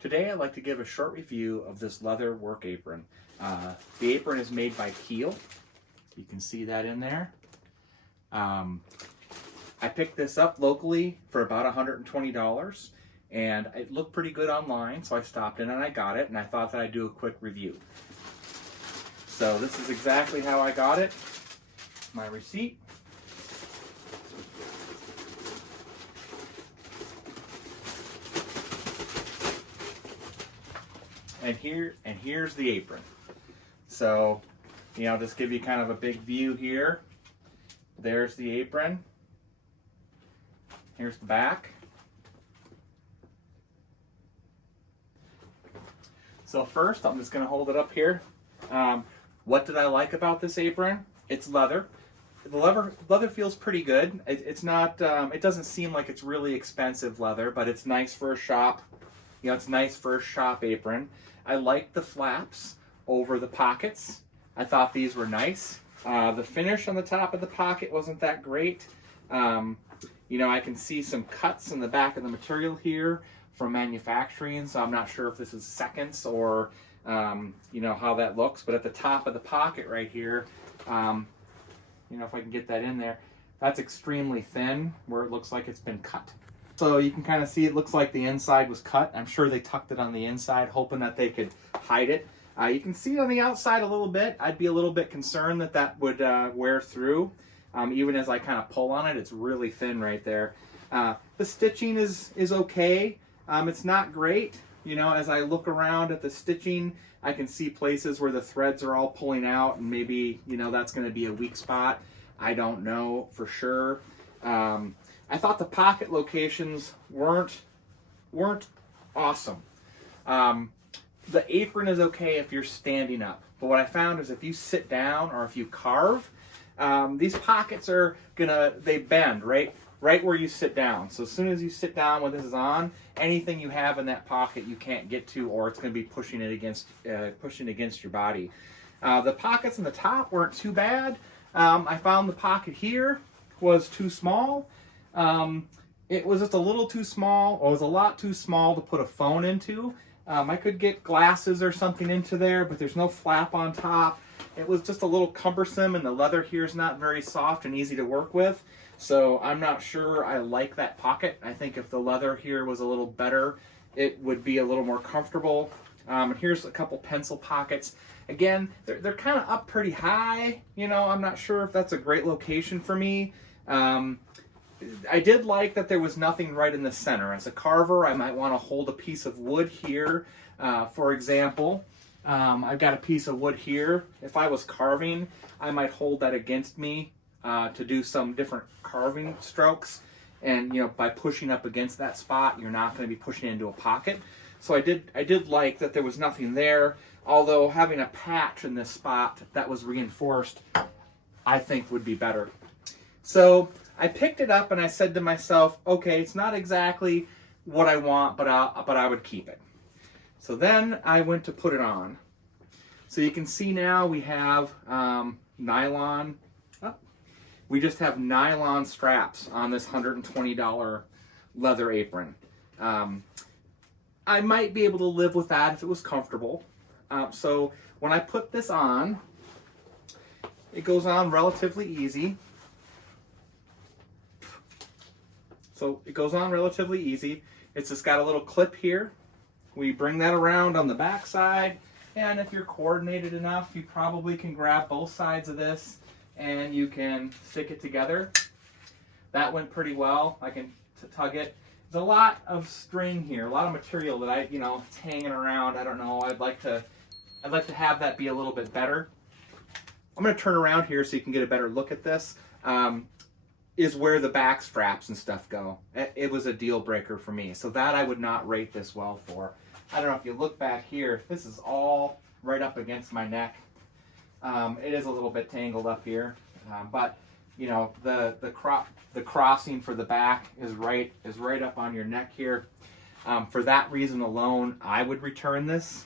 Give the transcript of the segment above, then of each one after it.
Today I'd like to give a short review of this leather work apron. The apron is made by Piel. You can see that in there. I picked this up locally for about $120 and it looked pretty good online, so I stopped in and I got it, and I thought that I'd do a quick review. So this is exactly how I got it. My receipt. And here's the apron. So, I'll just give you kind of a big view here. There's the apron. Here's the back. So first, I'm just going to hold it up here. What did I like about this apron? It's leather. The leather feels pretty good. It's not. It doesn't seem like it's really expensive leather, but it's nice for a shop. It's nice for a shop apron. I like the flaps over the pockets. I thought these were nice. The finish on the top of the pocket wasn't that great. I can see some cuts in the back of the material here from manufacturing, so I'm not sure if this is seconds or how that looks. But at the top of the pocket right here, if I can get that in there, that's extremely thin where it looks like it's been cut. So you can kind of see it looks like the inside was cut. I'm sure they tucked it on the inside, hoping that they could hide it. You can see it on the outside a little bit. I'd be a little bit concerned that would wear through. Even as I kind of pull on it, it's really thin right there. The stitching is okay. It's not great. As I look around at the stitching, I can see places where the threads are all pulling out, and maybe, that's going to be a weak spot. I don't know for sure. I thought the pocket locations weren't awesome. The apron is okay if you're standing up, but what I found is if you sit down or if you carve, these pockets are they bend right where you sit down. So as soon as you sit down when this is on, anything you have in that pocket you can't get to, or it's going to be pushing against your body. The pockets in the top weren't too bad. I found the pocket here was too small. It was just a little too small, or it was a lot too small to put a phone into. I could get glasses or something into there, but there's no flap on top. It was just a little cumbersome, and the leather here is not very soft and easy to work with. So I'm not sure I like that pocket. I think if the leather here was a little better, it would be a little more comfortable. And here's a couple pencil pockets. Again, they're kind of up pretty high. I'm not sure if that's a great location for me. I did like that there was nothing right in the center. As a carver, I might want to hold a piece of wood here. For example, I've got a piece of wood here. If I was carving, I might hold that against me to do some different carving strokes. And by pushing up against that spot, you're not going to be pushing into a pocket. So I did like that there was nothing there. Although having a patch in this spot that was reinforced, I think would be better. So I picked it up and I said to myself, okay, it's not exactly what I want, but I would keep it. So then I went to put it on. So you can see now we have nylon. We just have nylon straps on this $120 leather apron. I might be able to live with that if it was comfortable. So when I put this on, it goes on relatively easy. It's just got a little clip here. We bring that around on the back side, and if you're coordinated enough, you probably can grab both sides of this and you can stick it together. That went pretty well. I can tug it. There's a lot of string here, a lot of material that it's hanging around. I don't know. I'd like to have that be a little bit better. I'm going to turn around here so you can get a better look at this. Is where the back straps and stuff go. It was a deal breaker for me. So that I would not rate this well for. I don't know if you look back here, this is all right up against my neck. It is a little bit tangled up here, but the crossing for the back is right up on your neck here. For that reason alone, I would return this.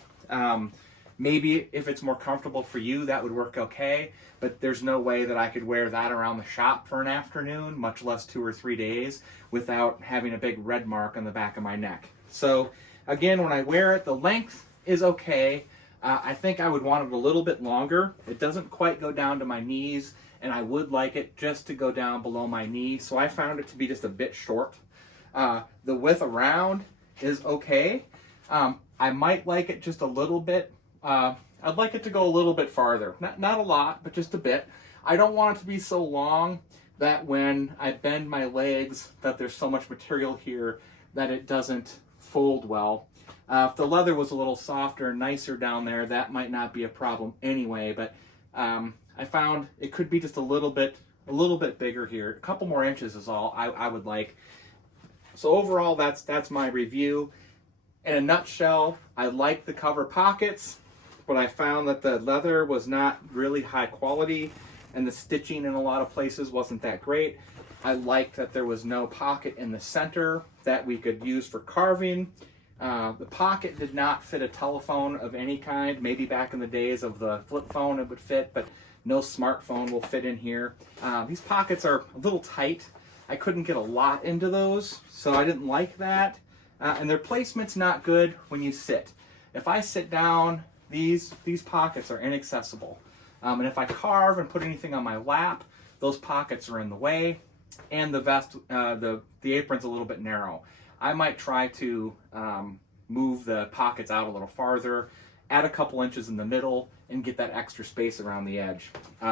Maybe if it's more comfortable for you, that would work okay, but there's no way that I could wear that around the shop for an afternoon, much less 2 or 3 days, without having a big red mark on the back of my neck. So Again, when I wear it, the length is okay. I think I would want it a little bit longer. It doesn't quite go down to my knees, and I would like it just to go down below my knee, so I found it to be just a bit short. The width around is okay. I might like it just a little bit. I'd like it to go a little bit farther. Not a lot, but just a bit. I don't want it to be so long that when I bend my legs that there's so much material here that it doesn't fold well. If the leather was a little softer, nicer down there, that might not be a problem anyway, but I found it could be just a little bit bigger here. A couple more inches is all I would like. So overall, that's my review. In a nutshell, I like the cover pockets, but I found that the leather was not really high quality, and the stitching in a lot of places wasn't that great. I liked that there was no pocket in the center that we could use for carving. The pocket did not fit a telephone of any kind. Maybe back in the days of the flip phone it would fit, but no smartphone will fit in here. These pockets are a little tight. I couldn't get a lot into those, so I didn't like that. And their placement's not good when you sit. If I sit down, these pockets are inaccessible. And if I carve and put anything on my lap, those pockets are in the way, and the vest, the apron's a little bit narrow. I might try to move the pockets out a little farther, add a couple inches in the middle, and get that extra space around the edge.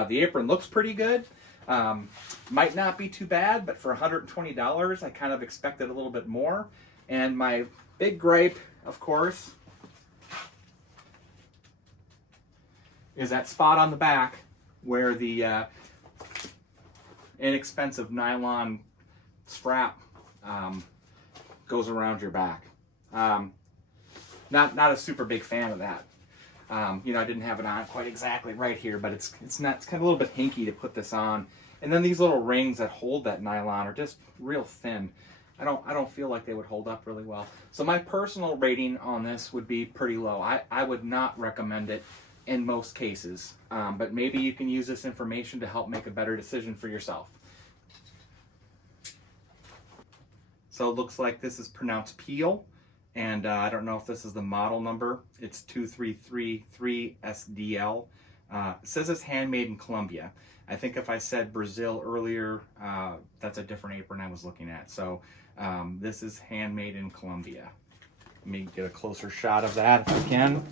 The apron looks pretty good. Might not be too bad, but for $120, I kind of expected a little bit more. And my big gripe, of course, is that spot on the back where the inexpensive nylon strap goes around your back. Not a super big fan of that. You know, I didn't have it on quite exactly right here, but it's kind of a little bit hinky to put this on. And then these little rings that hold that nylon are just real thin. I don't feel like they would hold up really well. So my personal rating on this would be pretty low. I would not recommend it in most cases, but maybe you can use this information to help make a better decision for yourself. So it looks like this is pronounced Piel, and I don't know if this is the model number. It's 2333 SDL. It says it's handmade in Colombia. I think if I said Brazil earlier, that's a different apron I was looking at. So this is handmade in Colombia. Let me get a closer shot of that if I can.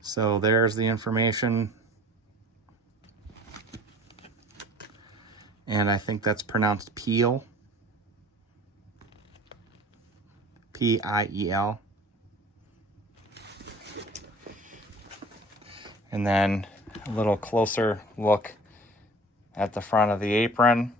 So there's the information. And I think that's pronounced Piel. P-I-E-L. And then a little closer look at the front of the apron.